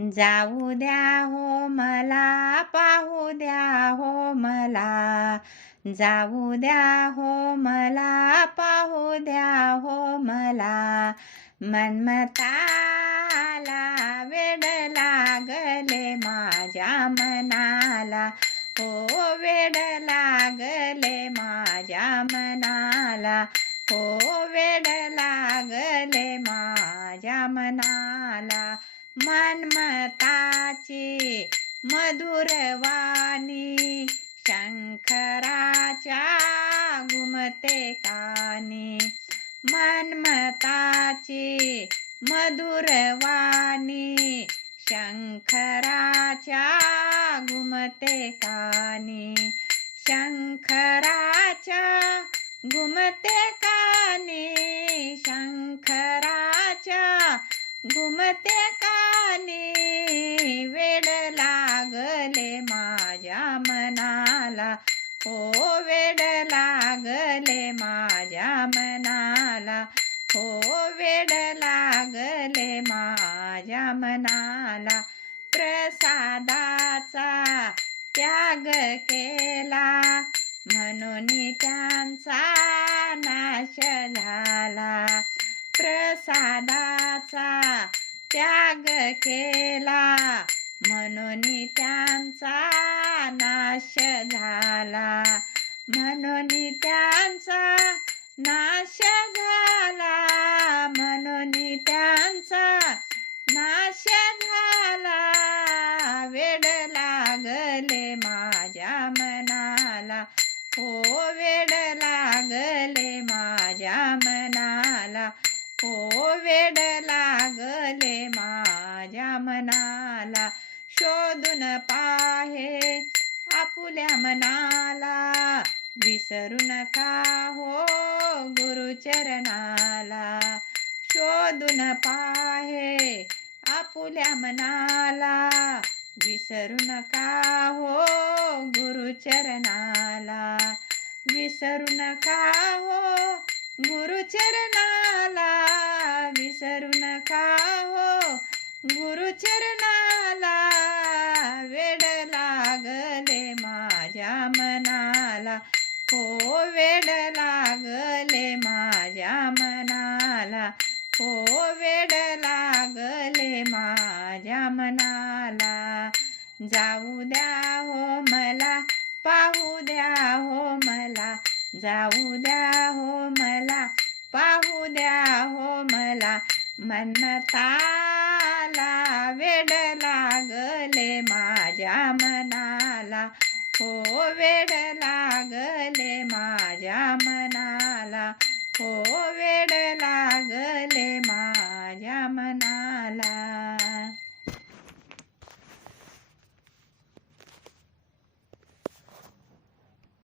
जाऊ द्या हो मला पाहू द्या हो मला. जाऊ द्या हो मला पाहू द्या हो मला. मनमताला वेड लागले माझ्या मनाला. हो वेड लागले माझ्या मनाला. हो वेड मनमताची मधुरवाणी शंकराच्या घुमते कानी. मनमताची मधुरवाणी शंकराच्या घुमते कानी. शंकराच्या घुमते कानी शंकराच्या घुमते कानी वेड लागले माझ्या मनाला. हो वेड लागले माझ्या मनाला. हो वेड लागले माझ्या मनाला. प्रसादाचा त्याग केला. म्हणून त्यांचा नाश झाला. प्रसादाचा त्याग केला. म्हणून त्यांचा नाश झाला. म्हणून त्यांचा नाश झाला. म्हणून त्यांचा नाश झाला. वेड लागले माझ्या मनाला. हो वेड लागले माझ्या मनाला. हो शोधून पाहे. आपुल्या मनाला विसरू नका हो गुरुचरणाला शोधून पाहे. आपुल्या मनाला विसरू नका हो गुरुचरणाला विसरू नका हो गुरुचरणा हो वेड लागले माझ्या मनाला. हो वेड लागले माझ्या मनाला. जाऊ द्या हो मला पाहू द्या हो मला. जाऊ द्या हो मला पाहू द्या हो मला. मनताला वेड लागले माझ्या मनाला. हो वेड लागले माझ्या मनाला. हो